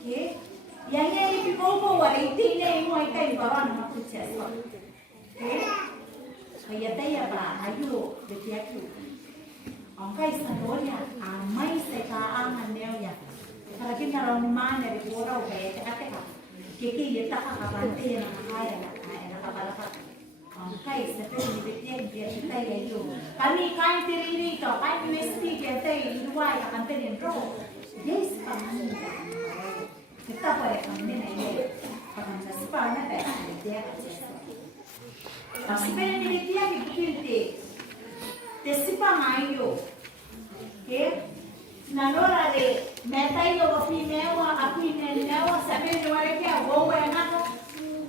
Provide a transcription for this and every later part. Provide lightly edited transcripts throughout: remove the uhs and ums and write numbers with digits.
Okay? Yang ni pipopo wala itine mo ay kay baron na proseso. Okay? Kaya tayo ba ayo betiakyo. Ang kay sa noya amay sa kaangan niya. Para kinaraw ni mana ri pura o kaya teka. Kiki yata ka kabante na kaya na kabalaka. Ang kay sa pero ni betiak dia tayo ayo. Kami kain tiriri to, kain UST kaya tayo iluway kakante ni ro. Yes, pamanita. Kita boleh kami ni pakai sesuatu na dia tapi pernah ni dia dikilte tesipa mayo ke nalora de metayo api mewa sabe nuare ke awo na ko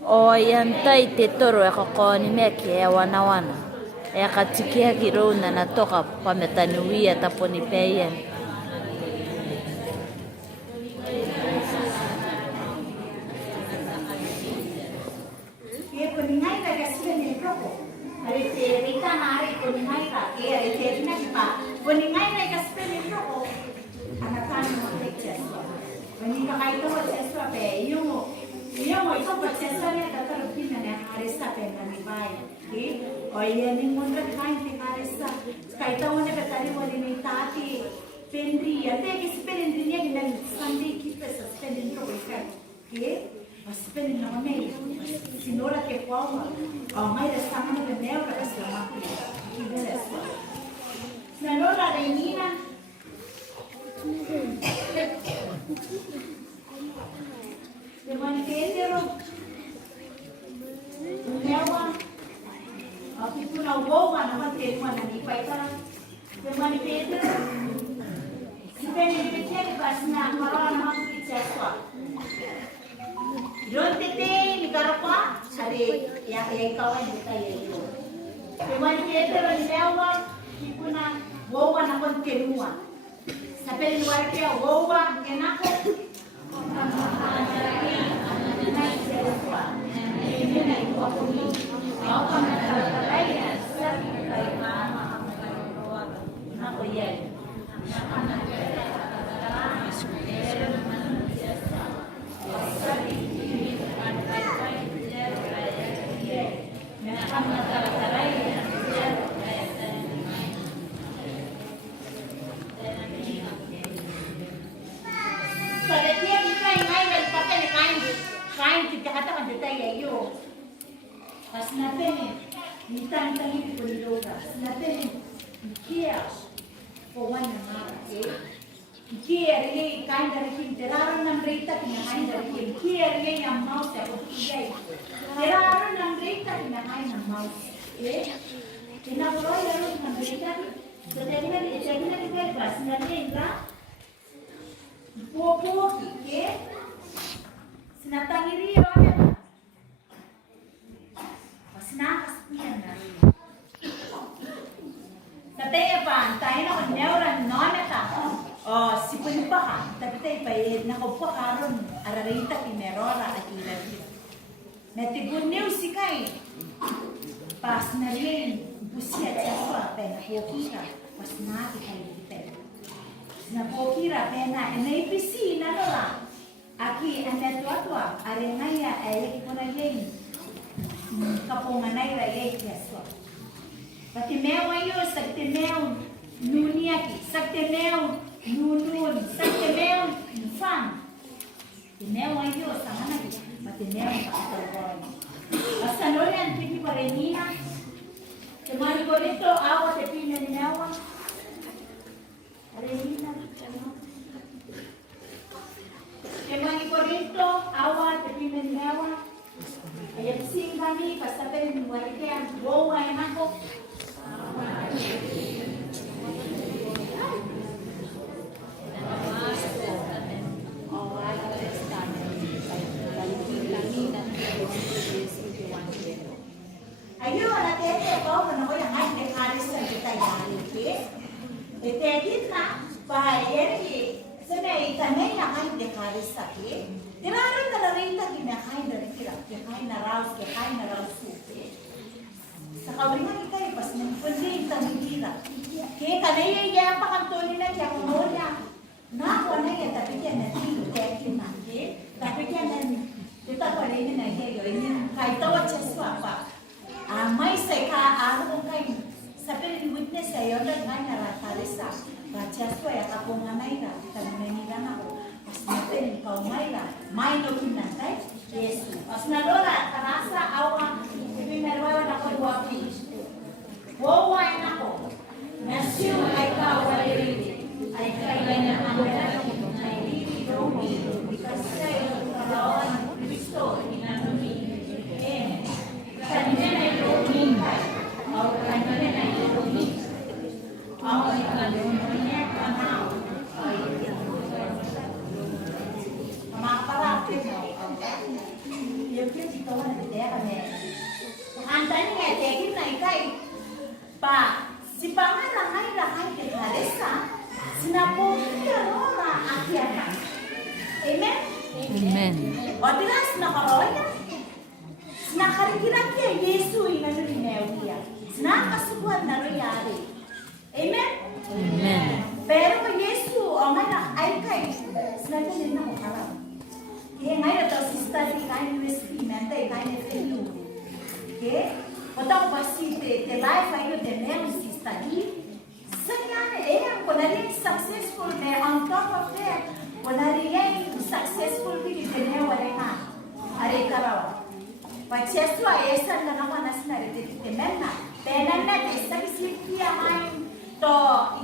o yantai te toro ya kokoni meke ya wana ya katikia kirona natoka pametanuia taponi peyen. Kuningai ka kasi ni Proko. Ari te rita mari kuningai ka ke ari te na pa. Kuningai na kasi ni Proko. Anakan mo picture. Kuninga kai to cheso pe yung ito pa cheso niya tatalo pina na harisa pe na ni bai. Ke o yan ni mundra kai te harisa. Kai to mo na katari mo ni tati. Pendri ate ke pendri niya ginan sandi ki pe pendri ko ka. Ke mas pendri na may sinora que forma a mãe dessa mãe de mel para essa mãe que beleza na nora reina de manifestero mewa aqui tu não vou mas não tem uma nem pai para de manifestero se tem ele tem que na marona não precisa só Yon tete ni karapa sari ya kawan kita ya yo. Kemudian kita berjawa ikuna wawa na kontinua. Sampai luar dia wawa enako. Ini naik waktu ini. Kau kan terlalu ya. Nako ya. Na pokira pena na piscina lá aqui a tua areia é que por aí kapungan na iray só pati mel ayo sagte mel nuni aqui sagte mel nunun sagte mel fan mel ayo sama na pati mel pakatawon basta nolian piti parenina kemari borito awa te pinan nawa Reina, kemani Corinto, awa te pimen mewa. Ayat sing kami pasabe ni warike ang bowa ay mako. Ayo na tete ko na ko yang ay haris sa Italiano, okay? Ete na bahaya ni sebenarnya tanah yang ada di karis sakit. Terakhir kalau renta kita kain dari kira, kain naras supe. Sekarang kita pas menjadi tanah kira. Kita ni ya apa kan tuh ni nak yang mana? Nak mana ya tapi dia nanti kayak gimana? Apikyan kita ko rin na kayo. Kahit tawad siya swapa. May seka ako kay sabi ni witness ayo na nga naratarisa. Bacha swaya kapong nanay na. Tanunay na ako. As natin ikaw may no kinantay. Yesu. As nalola tarasa awa ipinarwawa na ko wapi. Waway na ko. Nasyo ay kawaririli. Ay kailan na ang ay hindi because sa'yo kawan Kristo inanumi. Amen. Kanina ay luming ka. O kanina ay luming. O ikaluming ka na. Mga parapin mo. Yung ito na hindi kami. Antan nga, tegin na ikay. Pa, si pangalangay ke Haresa, sinapuhin ka rola akyatan. Amen? Amen. O dilas nakaroya. Sinakarikira kaya Yesu inano rinewia. Sinakasubuan na royari. Amen? Amen. Pero Yesu, o nga na, ay kay, sinagaling na ko karam. Kaya ngayon ito, si study kayo ni experimenta, kayo ni felu. Okay? Então, assim, the life aí de mesmo se está ali. Senhor, quando ele é successful, on top of that, quando ele é successful, ele tem o arena, arekarawa. Mas isso aí, essa não é uma nacional de temena. Pena na dessa que se que a mãe to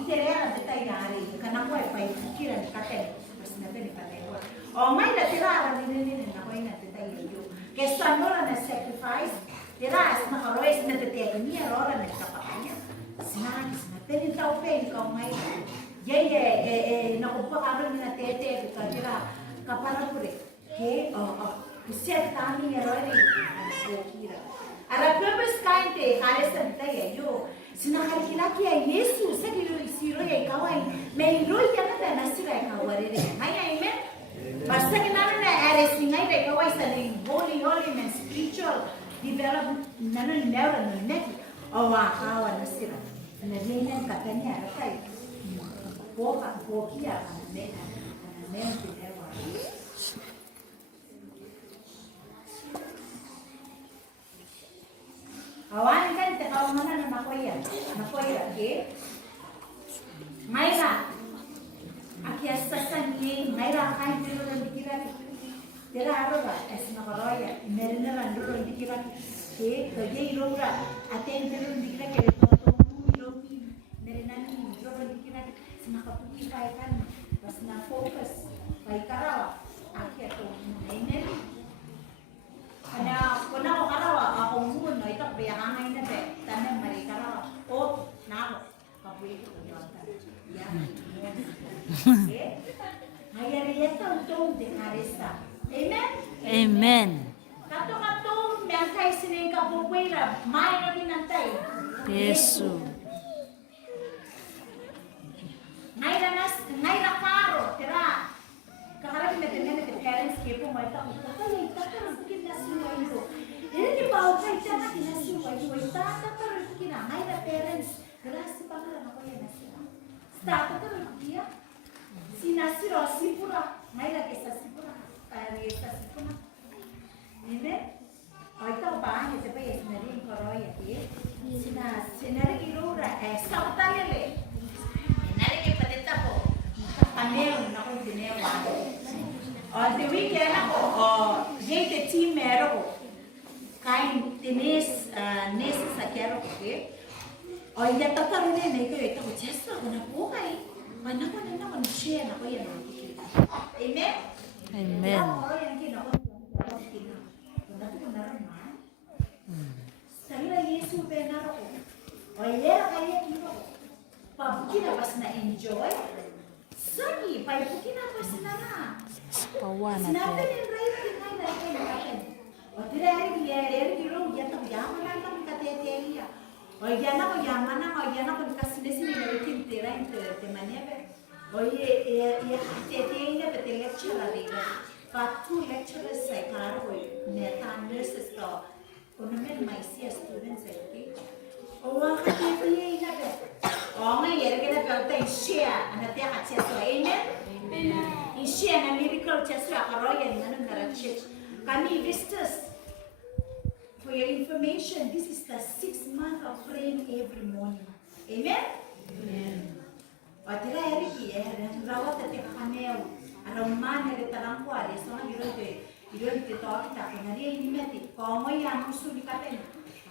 interessa de taiari, karena kau apa itu kira kata, mas nabi ni kata itu. Oh, mãe dah tirar ni na kau ina de taiari. Questão não é sacrifice. Jelas, nakaroes na tetega niya, rola na kapakanya. Sinagis na, pero tao pa yung kaumay. Yay, nakumpakaroon niya na tetega, kajira, kaparapure. Okay, usiya kami niya rola rin. Ara purpose kainte, kaya sa bitay, yo. Sinakarikila kaya Yesu, sa siro ya ikaway, may roy ka na nasira ikawari rin. Ngaya, amen? Basta kinana na ares ni ngay ikaway sa holy and spiritual develop nanon never net o wakawa na sila na ganyan katanya ratay pokia na meron tinewa awan kan tekaw mana na makoya ke Mayra akia sasan ye Mayra kain pero dikira Tera aroga es nakoroya merina randro dikira ke toje irora aten pero dikira ke to iropi merina ni irora dikira sinakapuki pai kan pas na focus pai karawa akia to nene ana kona karawa ako ngun no ita be hangai na be tanan mari karawa o na kapui ko yata ya hayari ito to de karesa Amen? Amen. Kato miyangkay sining kapukwira, may na binantay. Yesu. Ngay na karo, tira. Kakarap na tinyan na parents kayo po, may tako, tatay, tatay, nasiwa ito. Hindi ba ako kayo siya na kinasiwa ito, tatay, ngay na parents, grabe pa ka lang ako yan nasiwa. Tatay, kaya, sinasiro, sipura, ngay na kesa sipura. Esta semana. Amen. Ahorita bahan ese país nari koroya ke. Sinari kirura sautalele. Nari ke pateta po. Paneo na ko dineo ba. The weekend ako jete team mero ko. Kain tenis nesa sa kero ko ke. Ya tatarune ne ko ito ko chesto na po kay. Mana ko na ko share na ko yan. Amen. Amen. Sekali Yesus benar ko. Oleh kaya kita, pabukina pas na enjoy. Sagi, pabukina pas na na. Pawana Sinabi pe. ni Ray tingay na kayo natin. O tira eri giro ya to yaman na kami kateteria. O yana ko yaman na o yana ko kasinesi ni Ray tira te maniebe. Oye, teteria pe lecture arega. But two lecturers say karo neta nurses to. Unamen my students okay. O wa kateteria ina be. O nga yere kena pe share ana te hatse to amen. Share na miracle chesu akaroya nanu nara church. Kami visitors. For your information, this is the 6th month of praying every morning. Amen? Amen. O tira eriki rawat te kameo aromane le tarangwa le sona ironte toki ta kunari ni meti como ya musuli katen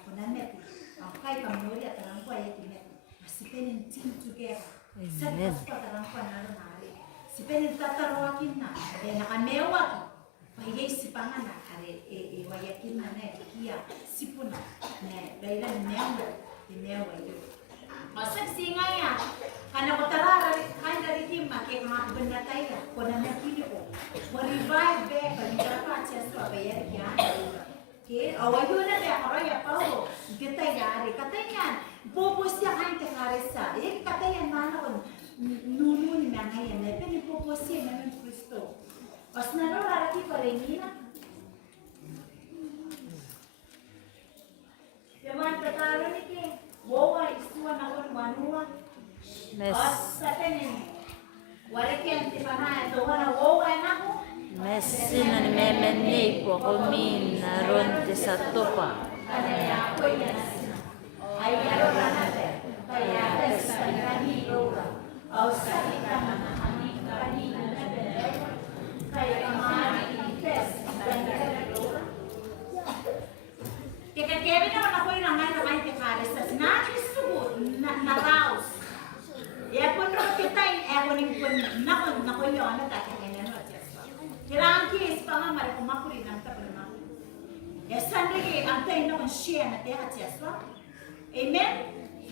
kuna meti akai kamori tarangwa yeti meti spending time together. Amen. Tarangwa na nare spending tataroakin na nakamewa Pahigay sipangan na wayakin na kia sipuna dahil mewa yun. Masag singa yan. Kana ko tarara kain dari tim make mga benda tayo ko na nakili ko. Revive back ang darapa siya sa bayar yan. Okay, awayo na ba karaya pa ho. Kita yari katayan. Pupus siya kain te karesa. Katayan mana ko nunun na ngayon. Pero pupus siya naman Kristo. Pas nano lagi perengina. Jaman tetaro ni ke, bawa istuan nakon manua. Pas saten wareke antipana to wana bawa nako. Messi non memeni po kami naron ti satopa. Kaya ako yes. Ayaro ranate. Kaya sa kani rola. Au sa kani kaya kamari invest kaya kaya naman ako yung nanay kay Karis na isugo na raus ya po no kita ako ning nako yon na ta kaya na kailangan kis pa nga mari kumakuri ng tapos ya sandali antay no share na tiya tiya amen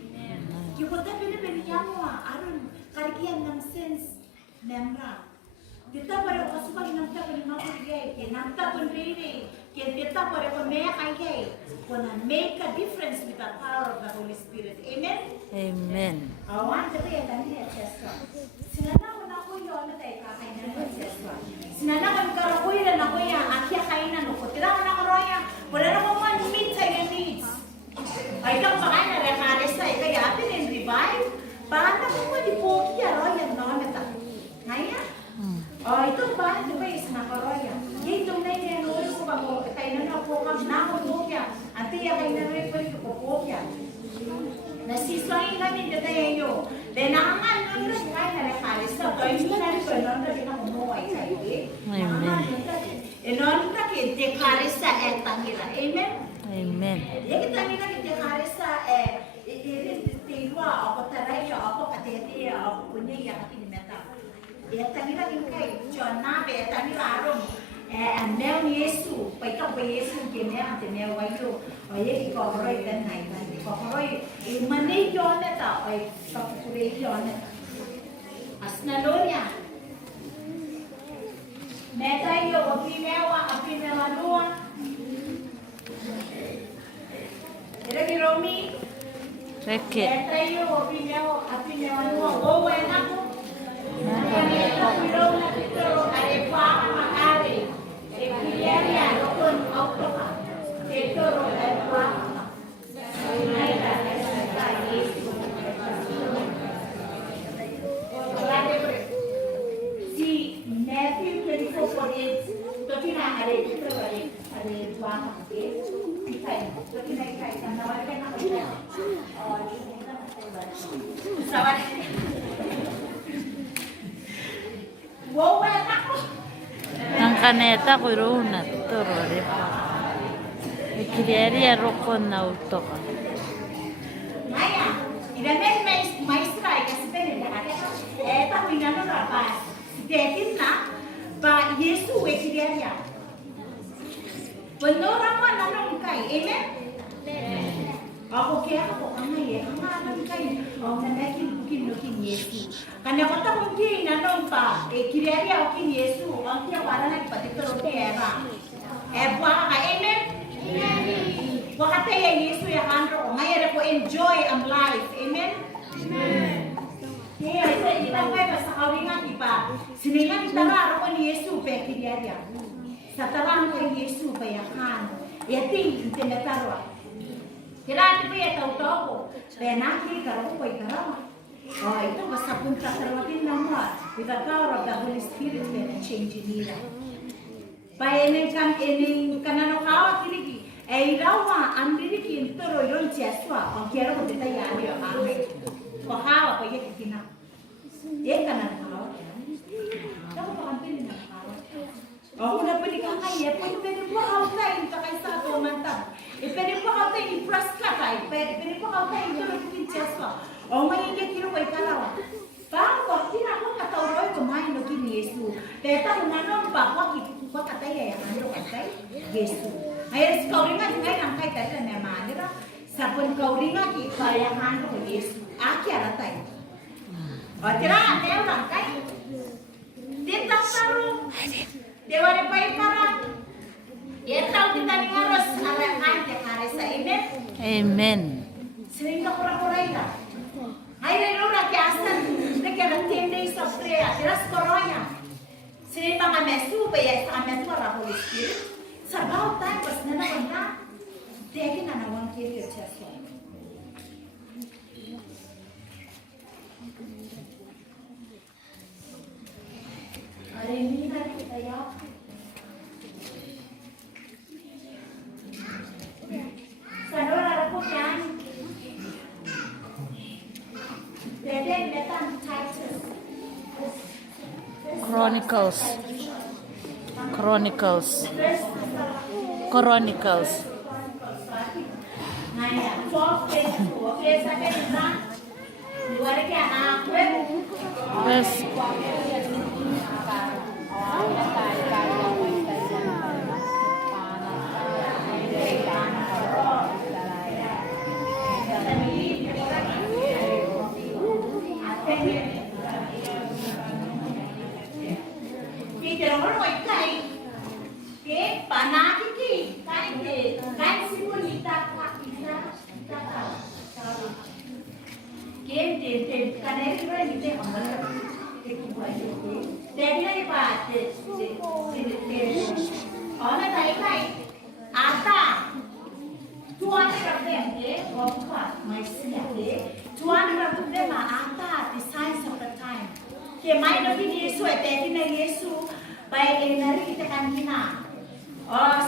amen yung kota pinipili mo aron karikian ng sense memra Kita pada kasukan namta pun mampu gay, ke namta pun riri, ke kita pada pun mea kay, kona make a difference with the power of the Holy Spirit. Amen. Amen. Awan tapi yang tadi ya Yesus. Sinana ko na ko yon na tayo kakain na Yesus. Sinana ko karo ko ira na ko ya akia kain na ko. Tira na ko roya. Wala na ko man meet sa your needs. Ay kang pakain na rekales sa kaya atin in revive. Paano ko di po kiya roya no na ta. Ngaya Oh, itu ba? Ito ba is nakaroya? Itong na yung nulis ko ba mo? Kaya na po kami na ako kya. Ante ya kaya na rin po ko kya. Nasiswangin kami dito tayo. Then nakangan nun rin kaya na nakalis na. Kaya hindi na rin po nun rin ako muway kayo. Nakangan nun rin. E nun rin dekaris sa etang nila. Amen? Amen. Yung kita nila dekaris sa irin tilwa ako taray ako katete ako punya ya katinimeta. Ya tangira ingkai John be tangira arom anel Yesu pai ka be Yesu ke ne ante ne wayo oye ko roi dan nai tan ko roi mane John ta oi ka pure John asnaloria meta yo opinewa lua era ki romi Reke. meta yo opinewa lua o enako Ang kaneta ko runa toro repa. Ikiriari rokon na utoka. Maya, ilamen maestra kasi penelahari. Tahu inano apa? Detin na ba Yesu ikiriari. Benar apa nanong kai? Amen. Ako kaya ako angay ang kay nakin bukin Yesu. Kanya ko ta mungkin nanong pa kiriari ako kin Yesu. Ang kaya para na patitro tera. Buaka ka amen. Wakati ya Yesu ya kandro ngayon ako enjoy ang life. Amen. Amen. Kaya ita pa sa kawingan iba. Siningan itara ako ni Yesu pe kiriari. Sa tarang ko Yesu bayakan. Yating tinataro. Kailangan po yung tao-tao. Kaya natin, karaw ko, ikaraw. Ito, basta punta sa rawatin lang mo. With the power of the Holy Spirit, may na-change nila. eneng kanano kawa kiriki. Irawa andiriki intoro yon chiaswa. Ongkiero kutita yani yo ame. Kawa pa yeki kina. Kanano kawa kaya. Kamu pakampili na kawa. Ako na pwede ka kaya, pwede po ako tayo, kakay sa ako mantap. Pwede po ako tayo, i-press ka tayo, pwede po ako tayo, ito lang yung chest ko. O ngayon yung kiro ko'y kalawa. Bako, tinako katawroy kumain no kini Yesu. Teta kung ano ba, wakit ko katay, ang ano katay, Yesu. Ngayon, si kauringa, ngayon ang kay tayo na manira. Sapon kauringa, ipayahan ko Yesu. Aki aratay. O tira, antayo lang kay. Tintang sarong. Dewa de pai para. Ya tahu kita ni harus ada kain hari sa amen. Amen. Sering ka pura-pura ila. Ay relo kiasan. Nakaya 10 days of prayer. Tiras koroya. Sering mga mesu pa ya sa mesu ra Holy Spirit. Sa about time was na na. Degi na naman kiri cheso. Aremina kita ya. Sanora aku kan. Dede metan Titus. Chronicles. Chronicles. Chronicles. Nah ya, 12 page 2 page sampai na. Luar ke anak gue. Yes.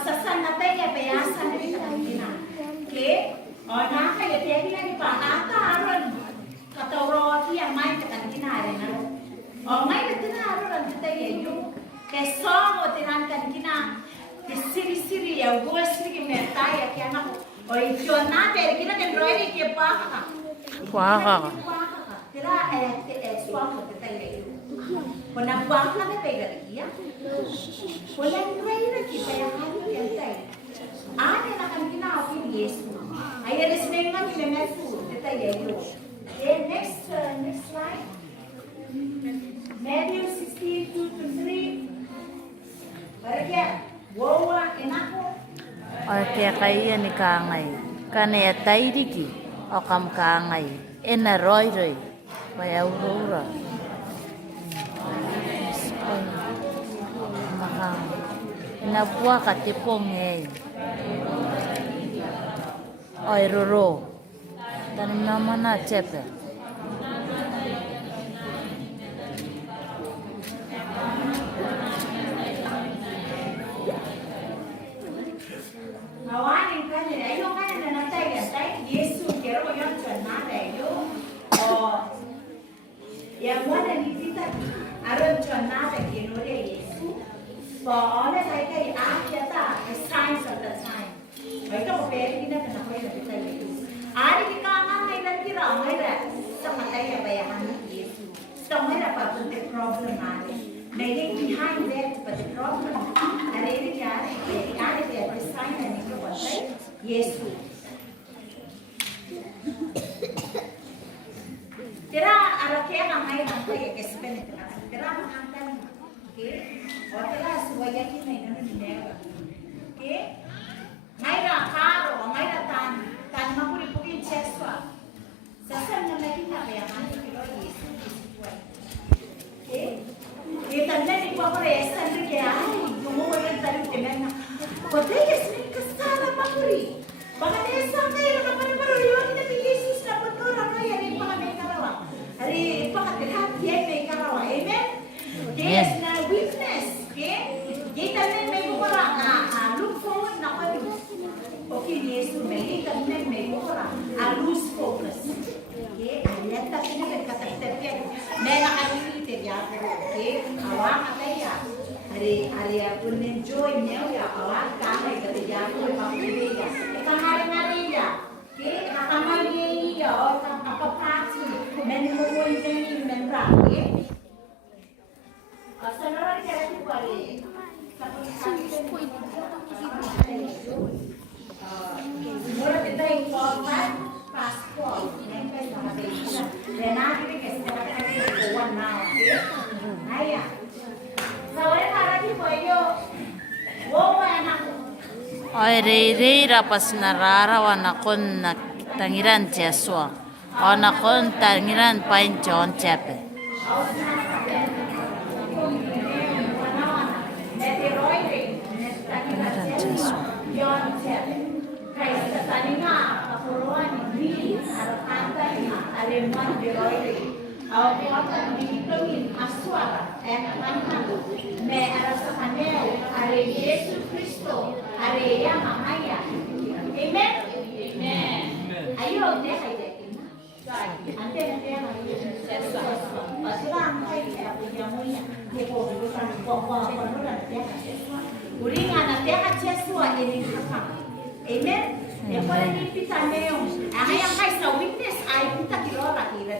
Sasan natin ya bayasan ni kanina. Okay? O na kaya tiyan na ni pa ata aron katawro ti ang may kanina rin na. O may kanina aron tayo yung keso mo tinan kanina. Siri ya gua siri mertaya kaya na o iyon na pero kina kan roy ke pa ka. Waka. Tira swam mo tayo. Kung buang na pega ya. Walang roy na kita yang hari yang tayo. Ano na kan ginawa ni Yesu. Ay alis na yung mga kilometro. Dito yayo. Okay, next slide. Matthew 16:2-3. Para kaya, wawa inako. O kaya kaya ni kangay. Kaya tairiki. O kam kangay. Ena roy. Kaya aurora. Inabuwa ka tipong eh. Oy roro. Tanim naman na chepe. Awanin ka nila. Ayaw ka na natay. Yesu, kero yung tsanada. O, yang wala ni tita. Aron tsanada kinore Yesu. So, ona tayo kay akyata. The signs of the time. Ito ko pwede na nakoy na kita Yesu. Ari kita nga ngaylan kira. Ngaylan. Sa matay bayahan ni Yesu. Sa ngaylan pa kung the problem natin. Maybe behind that, but the problem, ari kaya the sign na nito ko say Yesu. Tira arake ang ngaylan tayo kespen ito. Tira makantan. Okay? O tira suwayakin na ino ni okay? Ngayla karo, ngayla tan mapuripukin cheswa. Sasan na lagi na kaya hanti kilo Yesu. Okay? Kita na ni ko resa ni kaya gumo ko yung tayo tinan na. Kote Yesu kasara mapuri. Baka nesa kayo na paniparo na ni Jesus na pagkora kaya ni mga may karawa. Ari pagkatihat yan may karawa. Amen? Yes na weakness. Okay? Kita na may bukura a lose focus. Okay, alenta sila kata-kata mera kanini te ya, okay, awak kata ya, hari aku enjoy nyawa ya, awak kata kata ya, aku pakai ya, kanari ya, okay, kamari ya, apa party, menunggu ini menra, okay. Saudara cara tu boleh. Mula kita import passport, nanti kita beli. Dan nanti kita sekarang kita buat now, okay? Naya. Saudara cara tu boleh. Wo anak. Oi rei rapas narara wana kon na tangiran jeswa. Ona kon tangiran pain John Chape. Yesus Kristo, ya mamaya. Amen. Amen. Ayo deh aja. Ante Pasirang kayo punya muya. Dia bukan pokok penuran dia Yesus. Uringan nanti Yesus ini kakak. Amen. Ya pada ni kita neong. Yang kai sa witness ay kita kilora kira.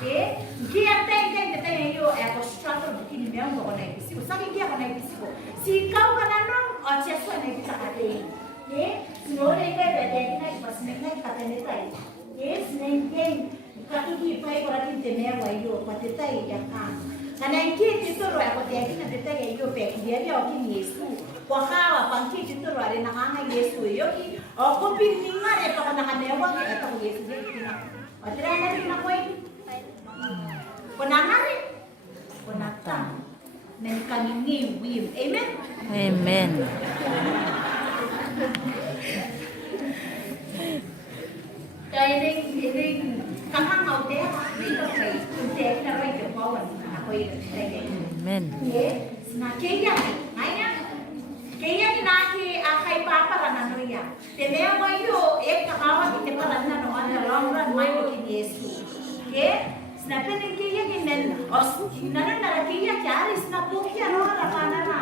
Okay? Kia kita yo ako struggle bikin meong ko na ibisi. Sabi kia ko na ibisi ko. Si kau kananong o Yesus na ibisa kate. Okay? Sinore ka bete na ipasmenga katene tay. Yes, nengkeng katuki pai koratin temewa yo patetai yakan. Kana inki titoro ya kote yakina tetai yo pe dia dia okin Yesu. Kwa hawa panki titoro are nakanga Yesu yo ki o kopin ninga e pa kana kanewa ke ta Yesu de kina. Atra na kina koi. Konangari. Konata. Nengkaningi wim. Amen. Amen. Ini kamang mau deh, itu kayak deh kita lagi kebawan, aku itu kayak. Amen. Nah kaya, naki akai papa lah nanuya. Temea mayo, kakawa kita pala nano ana long run mayo kin Yesu. Okay? Snapen kaya ginen, nana kaya kyari snapu kya no la kana na.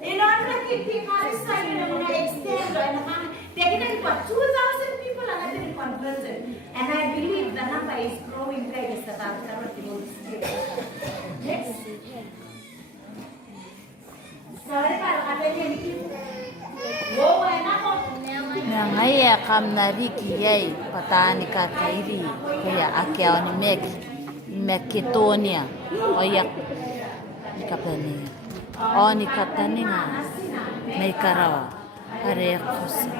Ilonra kiti karis sa ina mga extend na kan. Tekina ni pa 2,000 people are getting converted, and I believe the number is growing. Guys, that I'm currently next. Sorry, para katanya ni. Wo enak kok. Yang ayah kam nariki yai patani kakairi kaya akyao ni Macedonia oyak kapani. O ni katani nga may karawa are kusa.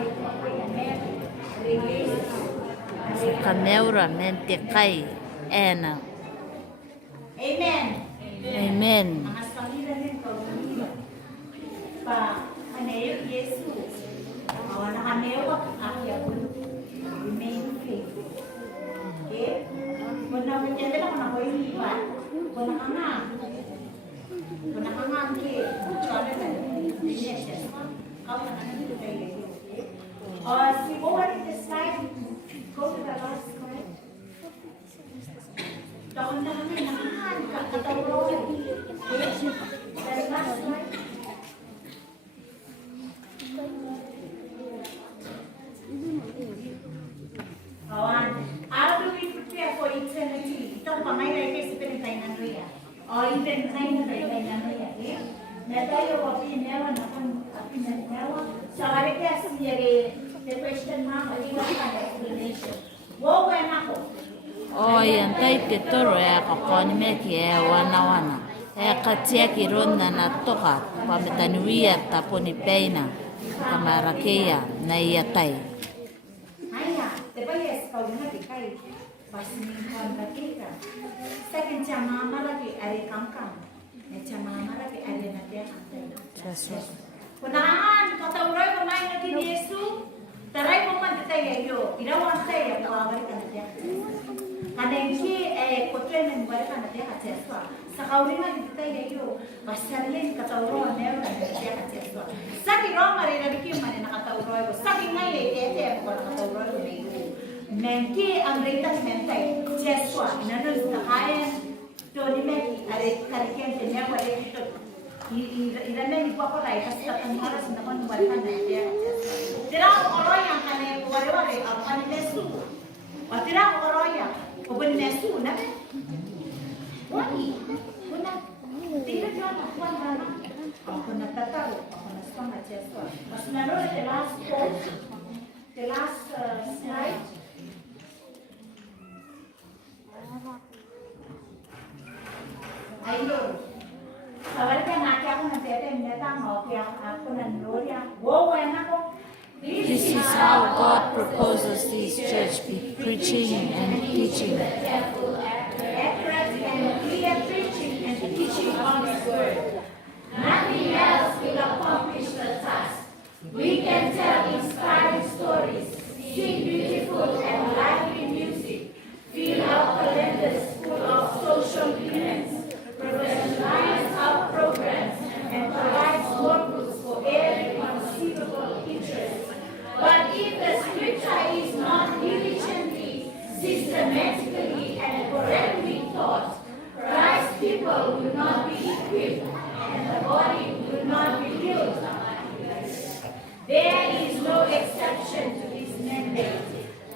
Sa kameura mente kai ena. Amen. Amen. Mga panggilan din ko. Pa, anayo Yesus. Awan na anayo akya ko. Remain faithful. Okay? Kung naman ako na ko iba, kung nakanga ke, chale na. Yes. Kau na nandito tayo. Si over this slide, go to the last slide. Taon na kami nakahan, katawag. The last slide. Kawan, how do we prepare for eternity? Ito pa may like tayo ng Ria. O even tayo ng Ria. Na tayo opinion na kung opinion sa wala kaya sumiyari the question mama, iwas ka na explanation. Wo ako. O yan tay titoro ya kakoni meki wana. Katia kirona na toka pametanuia taponi peina kamarakeya na iatay. Haya, yes, kau dengar dikai pasiningkan kita. Second mama lagi ada kangkang. Mama lagi ada nanti Jesus. Kunahan, katauray ko may natin Yesu. Taray mo man kita yayo. Inawan tayo, kawawari ka na diya. Kanengki, kotren ng wari ka na diya ka Yesu. Sa kauringan kita yayo. Basalin katauray na yun na diya ka Yesu. Sa kirong marinarikim man na katauray ko. Sa kingay, tete ako na katauray ko. Mengki ang rita mentay Jesua inanon sa kaya Tony Meki are karikian kanya wale ito ila men ipo ko rai kasi tatang oras na kon wala na dia tira oroy ang kane wale ang kanile su o tira oroy o bun nesu na be wani kuna tira jwa na kwan na ako natataro ako nasama Jesua mas naroon the last slide. Ayun. Kawal ka na kaya ako nagtete, neta mo, kaya ako nandoya. Wow, ayan ako. This is how God proposes this church be preaching and teaching. Accurate and clear preaching and teaching on His word. Nothing else will accomplish the task. We can tell inspiring stories, sing beautiful and lively music, fill our calendars full of social events, professionalize our programs, and provide small groups for every conceivable interest. But if the scripture is not diligently, systematically, and correctly taught, Christ's people will not be equipped, and the body will not be healed. There is no exception to this mandate.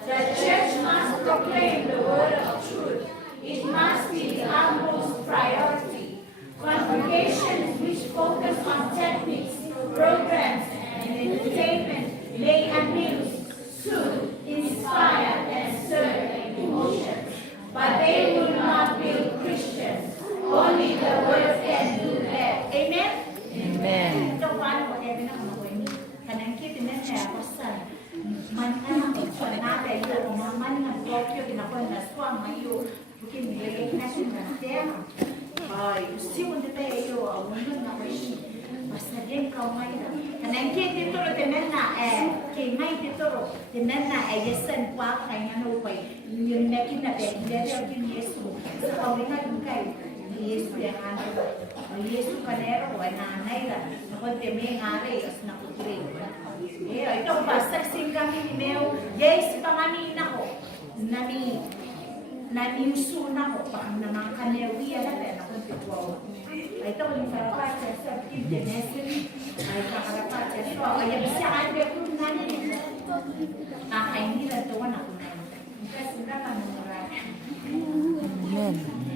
The church must proclaim the word of truth. It must be the utmost priority. Congregations which focus on techniques, programs, and entertainment may amuse, soothe, inspire, and stir emotions. But they will not build Christians. Only the word can do that. Amen? Amen. Ito paano whatever na kanang kita na siya pasan manang ikon natin yung mga manang gopyo kinakon na swang mayo bukin nilagay na siya na tema ay gusto mo dito iyo ang mundo na wala basta din ka may na kanang kita ito temen na kay may dito temen na yesan kwa kay ano pa yung nakin na dito yung Yesu sa kawingan yung kay Yesu yang ano Yesu kanero ay nanay la nakon teme ngare as nakutri ito pasaksing kami ni Meo yes pangami nako nami usuna ko pang naman kanewi ala na nakon pitwa ito yung karapat sa Genesis ay karapat so ay bisa ande ko nani ay nila to na ko kasi na kanura Amen.